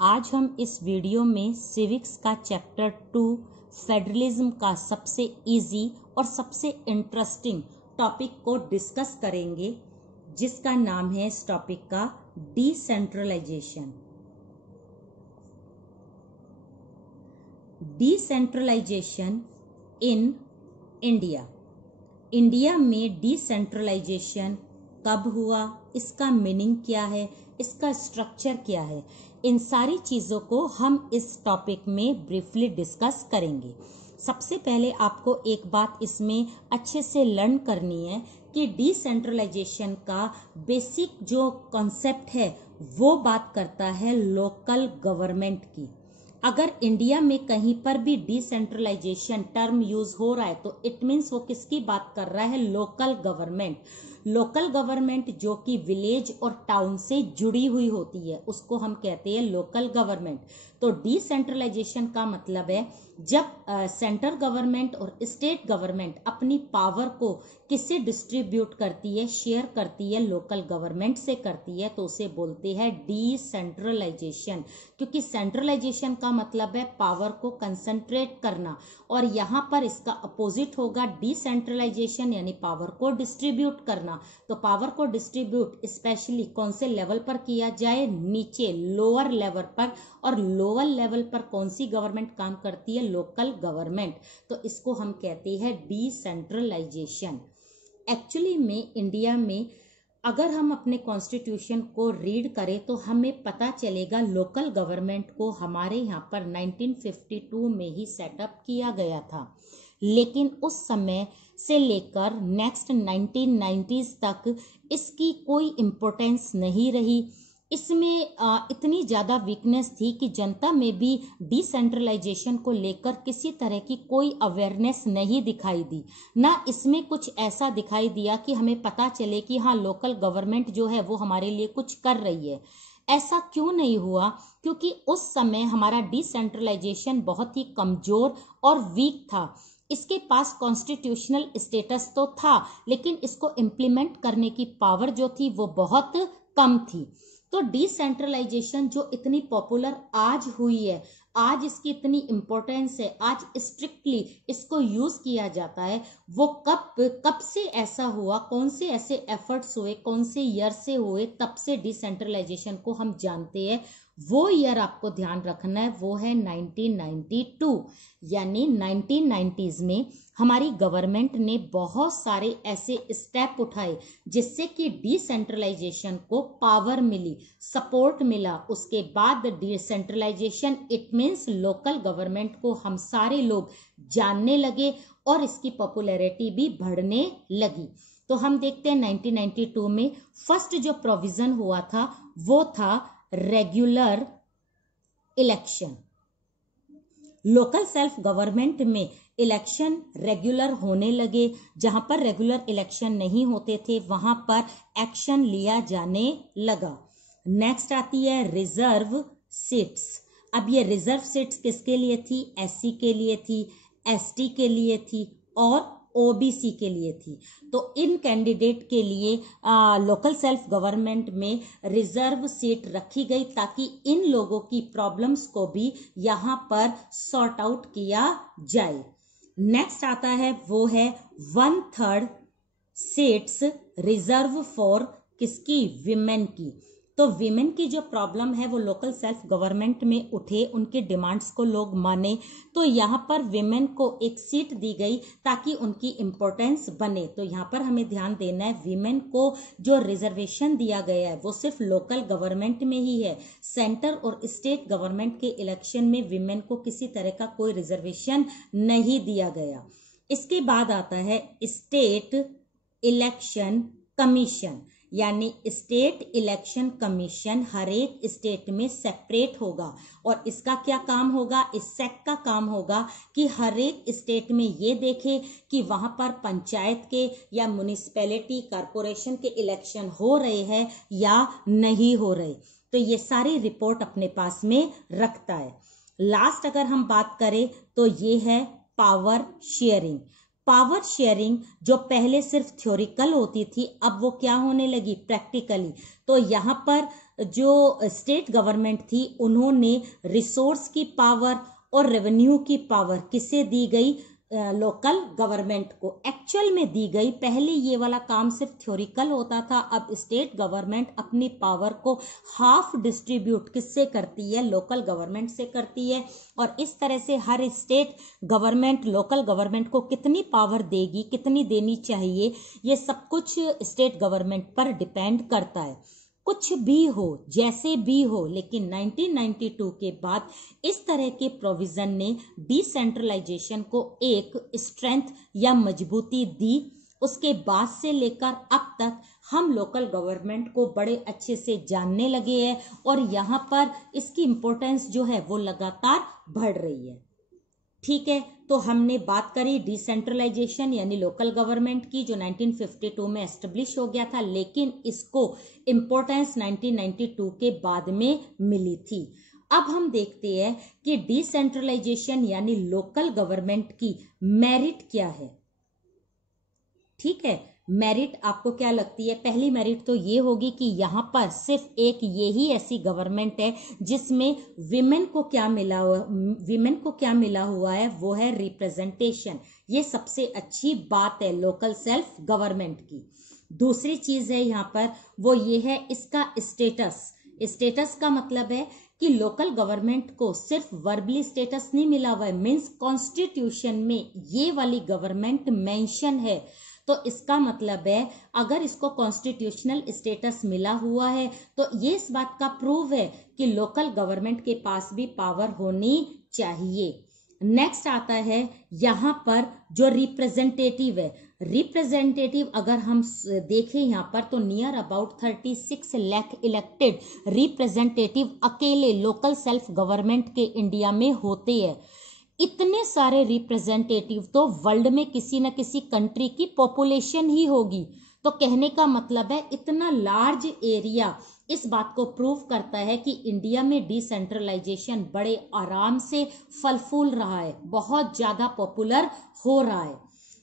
आज हम इस वीडियो में सिविक्स का चैप्टर 2 फेडरलिज्म का सबसे इजी और सबसे इंटरेस्टिंग टॉपिक को डिस्कस करेंगे, जिसका नाम है इस टॉपिक का decentralization. Decentralization in India. India में डिसेंट्रलाइजेशन कब हुआ, इसका मीनिंग क्या है, इसका स्ट्रक्चर क्या है, इन सारी चीज़ों को हम इस टॉपिक में ब्रीफली डिस्कस करेंगे। सबसे पहले आपको एक बात इसमें अच्छे से लर्न करनी है कि डिसेंट्रलाइजेशन का बेसिक जो कॉन्सेप्ट है वो बात करता है लोकल गवर्नमेंट की। अगर इंडिया में कहीं पर भी डिसेंट्रलाइजेशन टर्म यूज हो रहा है तो इट मीन्स वो किसकी बात कर रहा है, लोकल गवर्नमेंट। लोकल गवर्नमेंट जो कि विलेज और टाउन से जुड़ी हुई होती है उसको हम कहते हैं लोकल गवर्नमेंट। तो डिसेंट्रलाइजेशन का मतलब है जब सेंट्रल गवर्नमेंट और स्टेट गवर्नमेंट अपनी पावर को किससे डिस्ट्रीब्यूट करती है, शेयर करती है, लोकल गवर्नमेंट से करती है, तो उसे बोलते हैं डिसेंट्रलाइजेशन। क्योंकि सेंट्रलाइजेशन का मतलब है पावर को कंसंट्रेट करना, और यहाँ पर इसका अपोजिट होगा डिसेंट्रलाइजेशन यानी पावर को डिस्ट्रीब्यूट करना। तो पावर को डिस्ट्रीब्यूट स्पेशली कौन से लेवल पर किया जाए, नीचे लोअर लेवल पर, और लोअर लेवल पर कौन सी गवर्नमेंट काम करती है, लोकल गवर्नमेंट। तो इसको हम कहते हैं डिसेंट्रलाइजेशन। एक्चुअली में इंडिया में अगर हम अपने कॉन्स्टिट्यूशन को रीड करें तो हमें पता चलेगा लोकल गवर्नमेंट को हमारे यहाँ पर 1952 में ही सेटअप किया गया था, लेकिन उस समय से लेकर नेक्स्ट 1990s तक इसकी कोई इम्पोर्टेंस नहीं रही। इसमें इतनी ज़्यादा वीकनेस थी कि जनता में भी डिसेंट्रलाइजेशन को लेकर किसी तरह की कोई अवेयरनेस नहीं दिखाई दी, ना इसमें कुछ ऐसा दिखाई दिया कि हमें पता चले कि हाँ लोकल गवर्नमेंट जो है वो हमारे लिए कुछ कर रही है। ऐसा क्यों नहीं हुआ? क्योंकि उस समय हमारा डिसेंट्रलाइजेशन बहुत ही कमज़ोर और वीक था। इसके पास कॉन्स्टिट्यूशनल स्टेटस तो था, लेकिन इसको इम्प्लीमेंट करने की पावर जो थी वो बहुत कम थी। तो डिसेंट्रलाइजेशन जो इतनी पॉपुलर आज हुई है, आज इसकी इतनी इम्पोर्टेंस है, आज स्ट्रिक्टली इसको यूज किया जाता है, वो कब से ऐसा हुआ, कौन से ऐसे एफर्ट्स हुए, कौन से ईयर से हुए, तब से डिसेंट्रलाइजेशन को हम जानते हैं। वो ईयर आपको ध्यान रखना है, वो है 1992। यानी 1990s में हमारी गवर्नमेंट ने बहुत सारे ऐसे स्टेप उठाए जिससे कि डिसेंट्रलाइजेशन को पावर मिली, सपोर्ट मिला। उसके बाद decentralization it means local government को हम सारे लोग जानने लगे और इसकी पॉपुलैरिटी भी बढ़ने लगी। तो हम देखते हैं 1992 में फर्स्ट जो प्रोविजन हुआ था वो था regular election. Local self government में इलेक्शन रेगुलर होने लगे। जहां पर रेगुलर इलेक्शन नहीं होते थे वहां पर एक्शन लिया जाने लगा। नेक्स्ट आती है रिजर्व सीट्स। अब ये रिजर्व सीट्स किसके लिए थी? एससी के लिए थी, एसटी के लिए थी और ओबीसी के लिए थी। तो इन कैंडिडेट के लिए लोकल सेल्फ गवर्नमेंट में रिजर्व सीट रखी गई ताकि इन लोगों की प्रॉब्लम्स को भी यहाँ पर सॉर्ट आउट किया जाए। नेक्स्ट आता है वो है 1/3 सीट्स रिजर्व फॉर किसकी? विमेन की। तो विमेन की जो प्रॉब्लम है वो लोकल सेल्फ गवर्नमेंट में उठे, उनके डिमांड्स को लोग माने, तो यहाँ पर विमेन को एक सीट दी गई ताकि उनकी इम्पोर्टेंस बने। तो यहाँ पर हमें ध्यान देना है, विमेन को जो रिजर्वेशन दिया गया है वो सिर्फ लोकल गवर्नमेंट में ही है। सेंटर और स्टेट गवर्नमेंट के इलेक्शन में विमेन को किसी तरह का कोई रिजर्वेशन नहीं दिया गया। इसके बाद आता है स्टेट इलेक्शन कमीशन, यानी स्टेट इलेक्शन कमीशन हर एक स्टेट में सेपरेट होगा। और इसका क्या काम होगा? इस सेक का काम होगा कि हर एक स्टेट में ये देखे कि वहां पर पंचायत के या म्युनिसिपैलिटी कॉरपोरेशन के इलेक्शन हो रहे हैं या नहीं हो रहे। तो ये सारी रिपोर्ट अपने पास में रखता है। लास्ट अगर हम बात करें तो ये है पावर शेयरिंग। पावर शेयरिंग जो पहले सिर्फ थ्योरिकल होती थी, अब वो क्या होने लगी, प्रैक्टिकली। तो यहाँ पर जो स्टेट गवर्नमेंट थी उन्होंने रिसोर्स की पावर और रेवेन्यू की पावर किसे दी गई, लोकल गवर्नमेंट को एक्चुअल में दी गई। पहले ये वाला काम सिर्फ थ्योरिकल होता था, अब स्टेट गवर्नमेंट अपनी पावर को हाफ डिस्ट्रीब्यूट किससे करती है, लोकल गवर्नमेंट से करती है। और इस तरह से हर स्टेट गवर्नमेंट लोकल गवर्नमेंट को कितनी पावर देगी, कितनी देनी चाहिए, ये सब कुछ स्टेट गवर्नमेंट पर डिपेंड करता है। कुछ भी हो, जैसे भी हो, लेकिन 1992 के बाद इस तरह के प्रोविजन ने डिसेंट्रलाइजेशन को एक स्ट्रेंथ या मजबूती दी। उसके बाद से लेकर अब तक हम लोकल गवर्नमेंट को बड़े अच्छे से जानने लगे हैं और यहाँ पर इसकी इम्पोर्टेंस जो है वो लगातार बढ़ रही है। ठीक है, तो हमने बात करी डिसेंट्रलाइजेशन यानी लोकल गवर्नमेंट की, जो 1952 में एस्टेब्लिश हो गया था, लेकिन इसको इम्पोर्टेंस 1992 के बाद में मिली थी। अब हम देखते हैं कि डिसेंट्रलाइजेशन यानी लोकल गवर्नमेंट की मेरिट क्या है। ठीक है, मेरिट आपको क्या लगती है? पहली मेरिट तो ये होगी कि यहाँ पर सिर्फ एक यही ऐसी गवर्नमेंट है जिसमें विमेन को क्या मिला हुआ है, वो है रिप्रेजेंटेशन। ये सबसे अच्छी बात है लोकल सेल्फ गवर्नमेंट की। दूसरी चीज है यहाँ पर वो ये है इसका स्टेटस का मतलब है कि लोकल गवर्नमेंट को सिर्फ वर्बली स्टेटस नहीं मिला हुआ है, मीन्स कॉन्स्टिट्यूशन में ये वाली गवर्नमेंट मेंशन है। तो इसका मतलब है अगर इसको कॉन्स्टिट्यूशनल स्टेटस मिला हुआ है तो ये इस बात का प्रूव है कि लोकल गवर्नमेंट के पास भी पावर होनी चाहिए। नेक्स्ट आता है यहाँ पर जो रिप्रेजेंटेटिव है। रिप्रेजेंटेटिव अगर हम देखें यहाँ पर तो near about 36 lakh elected representative अकेले लोकल सेल्फ गवर्नमेंट के इंडिया में होते हैं। इतने सारे रिप्रेजेंटेटिव तो वर्ल्ड में किसी न किसी कंट्री की पॉपुलेशन ही होगी। तो कहने का मतलब है इतना लार्ज एरिया इस बात को प्रूव करता है कि इंडिया में डिसेंट्रलाइजेशन बड़े आराम से फल फूल रहा है, बहुत ज्यादा पॉपुलर हो रहा है।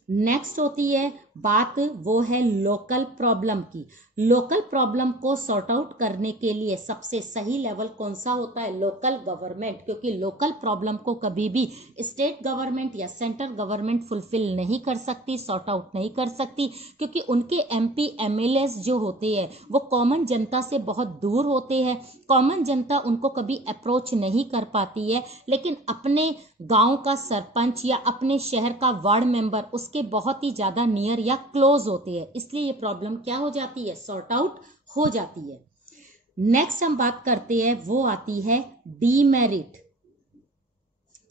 नेक्स्ट होती है बात वो है लोकल प्रॉब्लम की। लोकल प्रॉब्लम को सॉर्ट आउट करने के लिए सबसे सही लेवल कौन सा होता है? लोकल गवर्नमेंट, क्योंकि लोकल प्रॉब्लम को कभी भी स्टेट गवर्नमेंट या सेंट्रल गवर्नमेंट फुलफिल नहीं कर सकती, सॉर्ट आउट नहीं कर सकती, क्योंकि उनके MP MLAs जो होते हैं वो कॉमन जनता से बहुत दूर होते हैं। कॉमन जनता उनको कभी अप्रोच नहीं कर पाती है, लेकिन अपने गांव का सरपंच या अपने शहर का वार्ड मेंबर उसके बहुत ही ज्यादा नियर या क्लोज होते हैं, इसलिए ये प्रॉब्लम क्या हो जाती है? सॉर्ट आउट हो जाती है। नेक्स्ट हम बात करते हैं वो आती है डीमेरिट।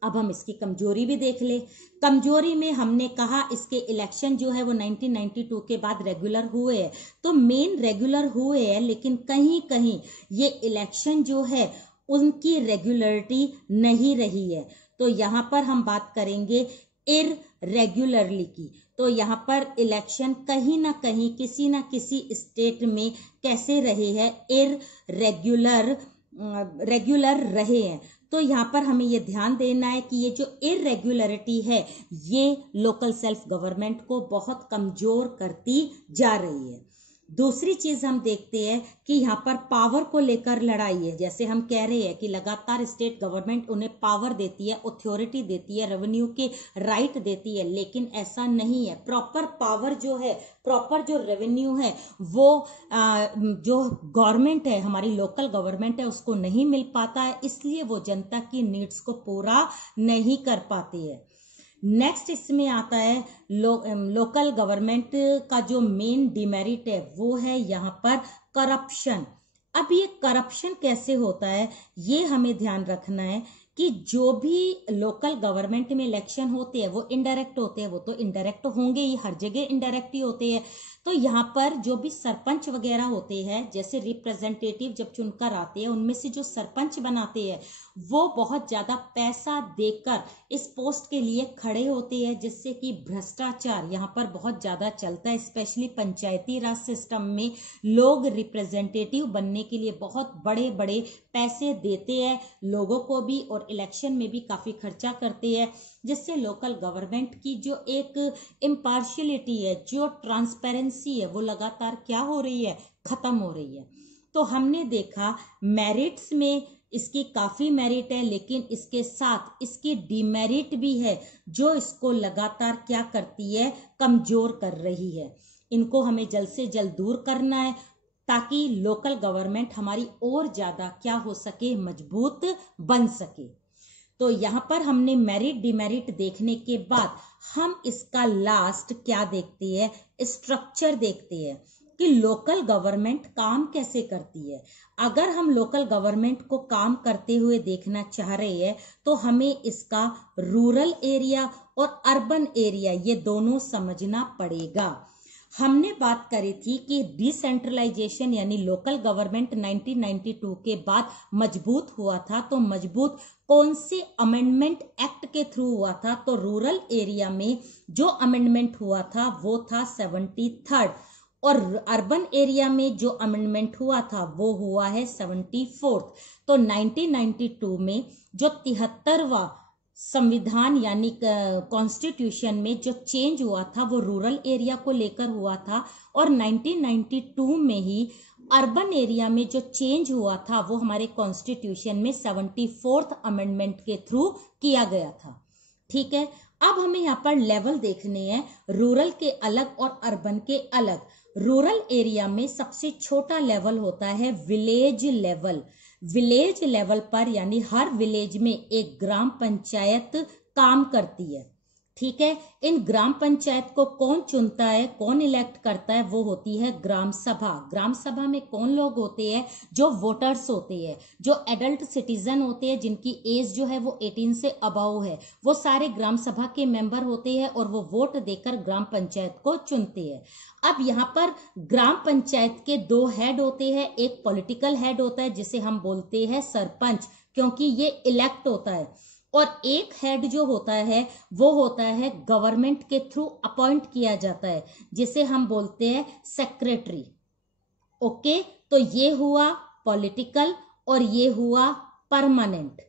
अब हम इसकी कमजोरी भी देख ले। कमजोरी में हमने कहा इसके इलेक्शन जो है वो 1992 के बाद रेगुलर हुए हैं, तो मेन रेगुलर हुए हैं, लेकिन कहीं कहीं ये इलेक्शन जो है उनकी रेगुलरिटी नहीं रही है। तो यहां पर हम बात करेंगे इररेगुलरली की। तो यहाँ पर इलेक्शन कहीं ना कहीं किसी ना किसी स्टेट में कैसे रहे हैं? रेगुलर रहे हैं। तो यहाँ पर हमें ये ध्यान देना है कि ये जो इररेगुलरिटी है ये लोकल सेल्फ गवर्नमेंट को बहुत कमजोर करती जा रही है। दूसरी चीज हम देखते हैं कि यहाँ पर पावर को लेकर लड़ाई है। जैसे हम कह रहे हैं कि लगातार स्टेट गवर्नमेंट उन्हें पावर देती है, अथॉरिटी देती है, रेवेन्यू के राइट देती है, लेकिन ऐसा नहीं है। प्रॉपर पावर जो है, प्रॉपर जो रेवेन्यू है वो जो गवर्नमेंट है, हमारी लोकल गवर्नमेंट है, उसको नहीं मिल पाता है, इसलिए वो जनता की नीड्स को पूरा नहीं कर पाती है। नेक्स्ट इसमें आता है लोकल गवर्नमेंट का जो मेन डिमेरिट है वो है यहाँ पर करप्शन। अब ये करप्शन कैसे होता है ये हमें ध्यान रखना है कि जो भी लोकल गवर्नमेंट में इलेक्शन होते हैं वो इनडायरेक्ट होते हैं, वो तो इनडायरेक्ट होंगे ही, हर जगह इनडायरेक्ट ही होते हैं। तो यहाँ पर जो भी सरपंच वगैरह होते हैं, जैसे रिप्रेजेंटेटिव जब चुनकर आते हैं, उनमें से जो सरपंच बनाते हैं वो बहुत ज्यादा पैसा देकर इस पोस्ट के लिए खड़े होते हैं, जिससे कि भ्रष्टाचार यहाँ पर बहुत ज्यादा चलता है। स्पेशली पंचायती राज सिस्टम में लोग रिप्रेजेंटेटिव बनने के लिए बहुत बड़े बड़े पैसे देते हैं लोगों को भी और और इलेक्शन में भी काफी खर्चा करती है, जिससे लोकल गवर्नमेंट की जो एक इम्पार्शियलिटी है, जो ट्रांसपेरेंसी है, वो लगातार क्या हो रही है, खत्म हो रही है। तो हमने देखा मेरिट्स में इसकी काफी मेरिट है, लेकिन इसके साथ इसकी डिमेरिट भी है, जो इसको लगातार क्या करती है, कमजोर कर रही है। इनको हमें जल्द से जल्द दूर करना है, ताकि लोकल गवर्नमेंट हमारी और ज्यादा क्या हो सके, मजबूत बन सके। तो यहां पर हमने मेरिट डिमेरिट देखने के बाद हम इसका लास्ट क्या देखते हैं, स्ट्रक्चर देखते हैं कि लोकल गवर्नमेंट काम कैसे करती है। अगर हम लोकल गवर्नमेंट को काम करते हुए देखना चाह रहे हैं, तो हमें इसका रूरल एरिया और अर्बन एरिया ये दोनों समझना पड़ेगा। हमने बात करी थी कि डिसेंट्रलाइजेशन यानी लोकल गवर्नमेंट 1992 के बाद मजबूत हुआ था, तो मजबूत कौन से अमेंडमेंट एक्ट के थ्रू हुआ था, तो रूरल एरिया में जो अमेंडमेंट हुआ था वो था 73rd, और अर्बन एरिया में जो अमेंडमेंट हुआ था वो हुआ है 74th। तो 1992 में जो 73वां संविधान यानी कॉन्स्टिट्यूशन में जो चेंज हुआ था वो रूरल एरिया को लेकर हुआ था, और 1992 में ही अर्बन एरिया में जो चेंज हुआ था वो हमारे कॉन्स्टिट्यूशन में 74th अमेंडमेंट के थ्रू किया गया था। ठीक है, अब हमें यहाँ पर लेवल देखने हैं, रूरल के अलग और अर्बन के अलग। रूरल एरिया में सबसे छोटा लेवल होता है विलेज लेवल। विलेज लेवल पर यानी हर विलेज में एक ग्राम पंचायत काम करती है। ठीक है, इन ग्राम पंचायत को कौन चुनता है, कौन इलेक्ट करता है, वो होती है ग्राम सभा। ग्राम सभा में कौन लोग होते हैं, जो वोटर्स होते हैं, जो एडल्ट सिटीजन होते हैं, जिनकी एज जो है वो 18 से अबव है, वो सारे ग्राम सभा के मेंबर होते हैं और वो वोट देकर ग्राम पंचायत को चुनते हैं। अब यहाँ पर ग्राम पंचायत के दो हेड होते हैं, एक पॉलिटिकल हेड होता है जिसे हम बोलते हैं सरपंच, क्योंकि ये इलेक्ट होता है, और एक हेड जो होता है वो होता है गवर्नमेंट के थ्रू अपॉइंट किया जाता है, जिसे हम बोलते हैं सेक्रेटरी। ओके, तो ये हुआ पॉलिटिकल और ये हुआ परमानेंट।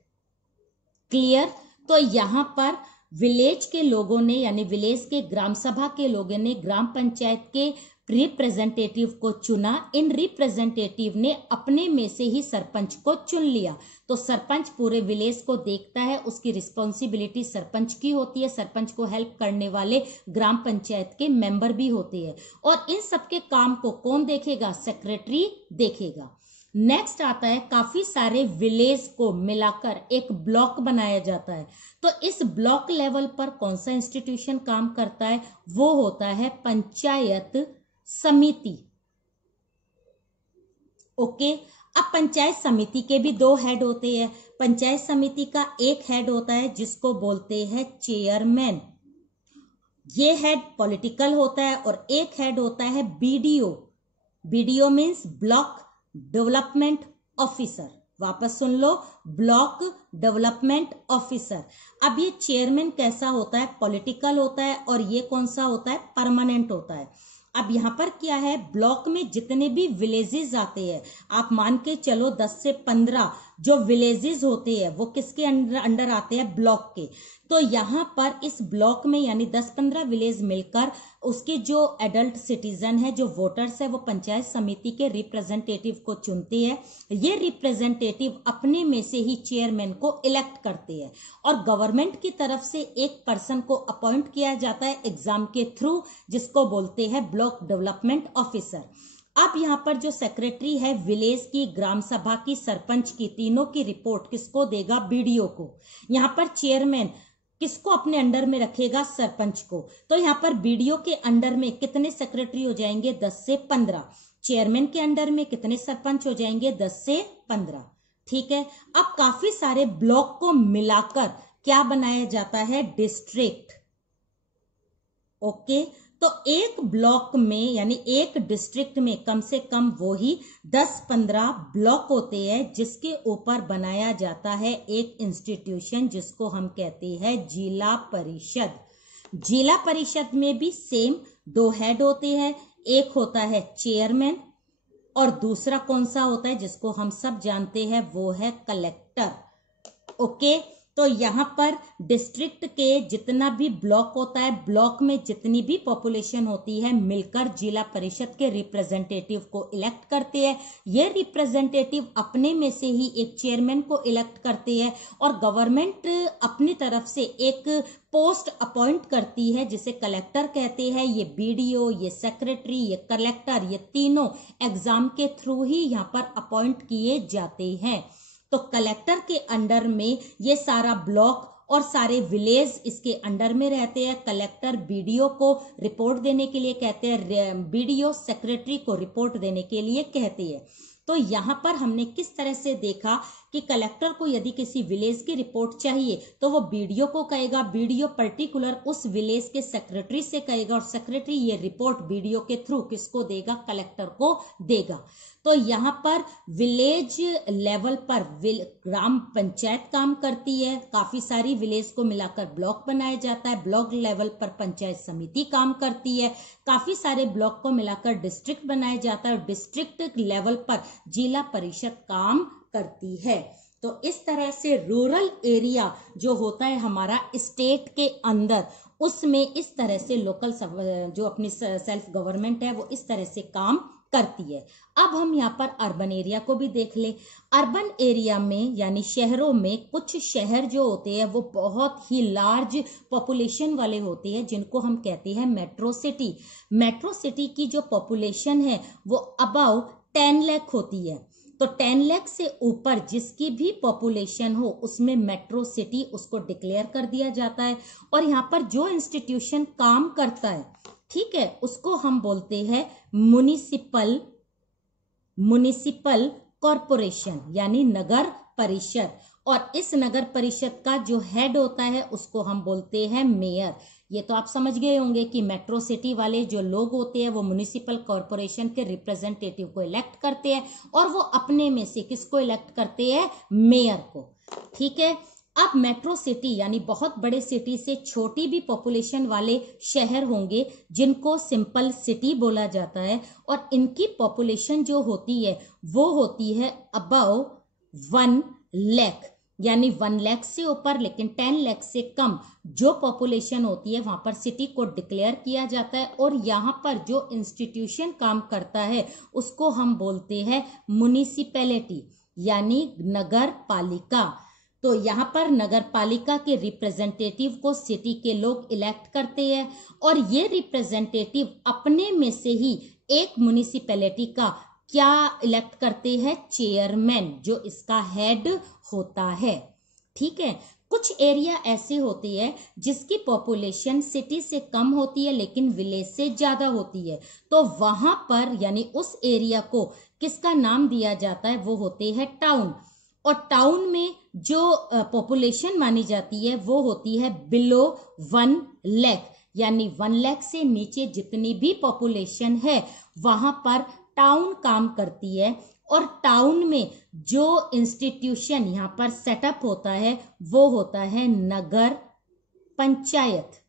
क्लियर? तो यहां पर विलेज के लोगों ने यानी विलेज के ग्राम सभा के लोगों ने ग्राम पंचायत के रिप्रेजेंटेटिव को चुना। इन रिप्रेजेंटेटिव ने अपने में से ही सरपंच को चुन लिया। तो सरपंच पूरे विलेज को देखता है, उसकी रिस्पॉन्सिबिलिटी सरपंच की होती है। सरपंच को हेल्प करने वाले ग्राम पंचायत के मेंबर भी होते हैं, और इन सबके काम को कौन देखेगा, सेक्रेटरी देखेगा। नेक्स्ट आता है, काफी सारे विलेज को मिलाकर एक ब्लॉक बनाया जाता है। तो इस ब्लॉक लेवल पर कौन सा इंस्टीट्यूशन काम करता है, वो होता है पंचायत समिति। ओके, अब पंचायत समिति के भी दो हेड होते हैं। पंचायत समिति का एक हेड होता है जिसको बोलते हैं चेयरमैन, ये हेड पॉलिटिकल होता है, और एक हेड होता है BDO. BDO means block development officer. वापस सुन लो, ब्लॉक डेवलपमेंट ऑफिसर। अब ये चेयरमैन कैसा होता है, पॉलिटिकल होता है, और ये कौन सा होता है, परमानेंट होता है। अब यहाँ पर क्या है, ब्लॉक में जितने भी विलेजेस आते हैं, आप मान के चलो 10 से 15 जो विलेजेस होते हैं वो किसके अंडर आते हैं, ब्लॉक के। तो यहाँ पर इस ब्लॉक में यानी 10-15 विलेज मिलकर उसके जो एडल्ट सिटीजन है, जो वोटर्स है, वो पंचायत समिति के रिप्रेजेंटेटिव को चुनते हैं। ये रिप्रेजेंटेटिव अपने में से ही चेयरमैन को इलेक्ट करते हैं, और गवर्नमेंट की तरफ से एक पर्सन को अपॉइंट किया जाता है एग्जाम के थ्रू, जिसको बोलते हैं ब्लॉक डेवलपमेंट ऑफिसर। अब यहाँ पर जो सेक्रेटरी है विलेज की, ग्राम सभा की, सरपंच की, तीनों की रिपोर्ट किसको देगा, बीडीओ को। यहाँ पर चेयरमैन किसको अपने अंडर में रखेगा, सरपंच को। तो यहाँ पर बीडीओ के अंडर में कितने सेक्रेटरी हो जाएंगे, 10 से 15। चेयरमैन के अंडर में कितने सरपंच हो जाएंगे, 10 से 15। ठीक है, अब काफी सारे ब्लॉक को मिलाकर क्या बनाया जाता है, डिस्ट्रिक्ट। ओके, तो एक ब्लॉक में यानी एक डिस्ट्रिक्ट में कम से कम वो ही 10-15 ब्लॉक होते हैं, जिसके ऊपर बनाया जाता है एक इंस्टीट्यूशन जिसको हम कहते हैं जिला परिषद। जिला परिषद में भी सेम दो हेड होते हैं, एक होता है चेयरमैन और दूसरा कौन सा होता है जिसको हम सब जानते हैं, वो है कलेक्टर। ओके। तो यहाँ पर डिस्ट्रिक्ट के जितना भी ब्लॉक होता है, ब्लॉक में जितनी भी पॉपुलेशन होती है मिलकर जिला परिषद के रिप्रेजेंटेटिव को इलेक्ट करते हैं। ये रिप्रेजेंटेटिव अपने में से ही एक चेयरमैन को इलेक्ट करते हैं और गवर्नमेंट अपनी तरफ से एक पोस्ट अपॉइंट करती है जिसे कलेक्टर कहते हैं। ये बीडीओ, ये सेक्रेटरी, ये कलेक्टर, ये तीनों एग्जाम के थ्रू ही यहाँ पर अपॉइंट किए जाते हैं। तो कलेक्टर के अंडर में ये सारा ब्लॉक और सारे विलेज इसके अंडर में रहते हैं। कलेक्टर बीडीओ को रिपोर्ट देने के लिए कहते हैं, बीडीओ सेक्रेटरी को रिपोर्ट देने के लिए कहते हैं। तो यहाँ पर हमने किस तरह से देखा कि कलेक्टर को यदि किसी विलेज की रिपोर्ट चाहिए तो वो बीडीओ को कहेगा, बीडीओ पर्टिकुलर उस विलेज के सेक्रेटरी से कहेगा और सेक्रेटरी ये रिपोर्ट बीडीओ के थ्रू किसको देगा, कलेक्टर को देगा। तो यहाँ पर विलेज लेवल पर ग्राम पंचायत काम करती है। काफी सारी विलेज को मिलाकर ब्लॉक बनाया जाता है। ब्लॉक लेवल पर पंचायत समिति काम करती है। काफी सारे ब्लॉक को मिलाकर डिस्ट्रिक्ट बनाया जाता है और डिस्ट्रिक्ट लेवल पर जिला परिषद काम करती है। तो इस तरह से रूरल एरिया जो होता है हमारा स्टेट के अंदर, उसमें इस तरह से लोकल जो अपनी सेल्फ गवर्नमेंट है वो इस तरह से काम करती है। अब हम यहाँ पर अर्बन एरिया को भी देख ले। अर्बन एरिया में यानी शहरों में कुछ शहर जो होते हैं वो बहुत ही लार्ज पॉपुलेशन वाले होते हैं जिनको हम कहते हैं मेट्रो सिटी। मेट्रो सिटी की जो पॉपुलेशन है वो अबाउ 10 लाख होती है। तो 10 लाख से ऊपर जिसकी भी पॉपुलेशन हो उसमें मेट्रो सिटी उसको डिक्लेयर कर दिया जाता है। और यहाँ पर जो इंस्टीट्यूशन काम करता है, ठीक है, उसको हम बोलते हैं म्युनिसिपल कॉरपोरेशन यानी नगर परिषद। और इस नगर परिषद का जो हेड होता है उसको हम बोलते हैं मेयर। ये तो आप समझ गए होंगे कि मेट्रो सिटी वाले जो लोग होते हैं वो म्युनिसिपल कॉरपोरेशन के रिप्रेजेंटेटिव को इलेक्ट करते हैं और वो अपने में से किसको इलेक्ट करते हैं, मेयर को। ठीक है। अब मेट्रो सिटी यानी बहुत बड़े सिटी से छोटी भी पॉपुलेशन वाले शहर होंगे जिनको सिंपल सिटी बोला जाता है और इनकी पॉपुलेशन जो होती है वो होती है अबाउ 1 लाख यानी 1 लाख से ऊपर लेकिन 10 लाख से कम जो पॉपुलेशन होती है वहां पर सिटी को डिक्लेयर किया जाता है। और यहाँ पर जो इंस्टीट्यूशन काम करता है उसको हम बोलते हैं म्युनिसिपैलिटी यानी नगर पालिका। तो यहाँ पर नगर पालिका के रिप्रेजेंटेटिव को सिटी के लोग इलेक्ट करते हैं और ये रिप्रेजेंटेटिव अपने में से ही एक म्युनिसिपैलिटी का क्या इलेक्ट करते हैं, चेयरमैन, जो इसका हेड होता है। ठीक है। कुछ एरिया ऐसे होते हैं जिसकी पॉपुलेशन सिटी से कम होती है लेकिन विलेज से ज्यादा होती है। तो वहां पर यानी उस एरिया को किसका नाम दिया जाता है, वो होते हैं टाउन। और टाउन में जो पॉपुलेशन मानी जाती है वो होती है बिलो 1 लाख यानी 1 लाख से नीचे जितनी भी पॉपुलेशन है वहां पर टाउन काम करती है। और टाउन में जो इंस्टीट्यूशन यहाँ पर सेटअप होता है वो होता है नगर पंचायत।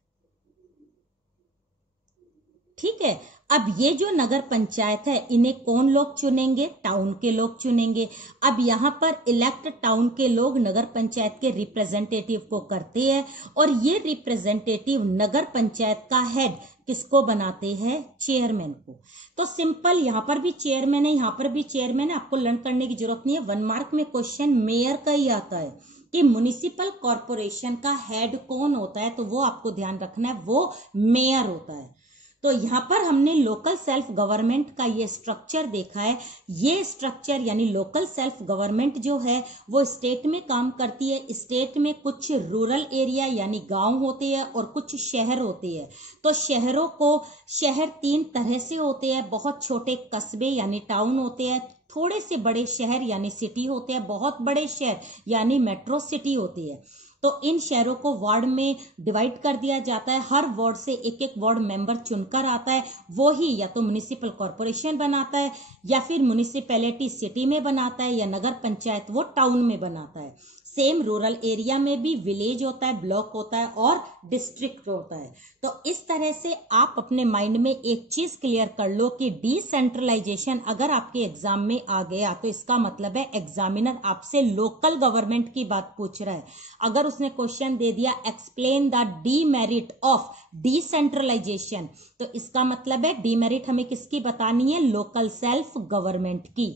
ठीक है। अब ये जो नगर पंचायत है इन्हें कौन लोग चुनेंगे, टाउन के लोग चुनेंगे। अब यहाँ पर इलेक्ट टाउन के लोग नगर पंचायत के रिप्रेजेंटेटिव को करते हैं और ये रिप्रेजेंटेटिव नगर पंचायत का हेड किसको बनाते हैं, चेयरमैन को। तो सिंपल यहाँ पर भी चेयरमैन है, यहाँ पर भी चेयरमैन है, आपको लर्न करने की जरूरत नहीं है। 1 मार्क में क्वेश्चन मेयर का ही आता है कि म्युनिसिपल कॉरपोरेशन का हेड कौन होता है, तो वो आपको ध्यान रखना है, वो मेयर होता है। तो यहाँ पर हमने लोकल सेल्फ गवर्नमेंट का ये स्ट्रक्चर देखा है। ये स्ट्रक्चर यानी लोकल सेल्फ गवर्नमेंट जो है वो स्टेट में काम करती है। स्टेट में कुछ रूरल एरिया यानी गांव होते हैं और कुछ शहर होते हैं। तो शहरों को शहर 3 तरह से होते हैं। बहुत छोटे कस्बे यानी टाउन होते हैं, थोड़े से बड़े शहर यानी सिटी होते हैं, बहुत बड़े शहर यानी मेट्रो सिटी होती है। तो इन शहरों को वार्ड में डिवाइड कर दिया जाता है। हर वार्ड से एक एक वार्ड मेंबर चुनकर आता है, वो ही या तो म्युनिसिपल कॉरपोरेशन बनाता है या फिर म्युनिसिपैलिटी सिटी में बनाता है या नगर पंचायत वो टाउन में बनाता है। सेम रूरल एरिया में भी विलेज होता है, ब्लॉक होता है और डिस्ट्रिक्ट होता है। तो इस तरह से आप अपने माइंड में एक चीज क्लियर कर लो कि डिसेंट्रलाइजेशन अगर आपके एग्जाम में आ गया तो इसका मतलब है एग्जामिनर आपसे लोकल गवर्नमेंट की बात पूछ रहा है। अगर उसने क्वेश्चन दे दिया explain the demerit of decentralization, तो इसका मतलब है डीमेरिट हमें किसकी बतानी है, लोकल सेल्फ गवर्नमेंट की।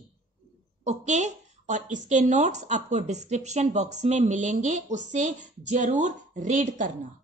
ओके, और इसके नोट्स आपको डिस्क्रिप्शन बॉक्स में मिलेंगे, उससे जरूर रीड करना।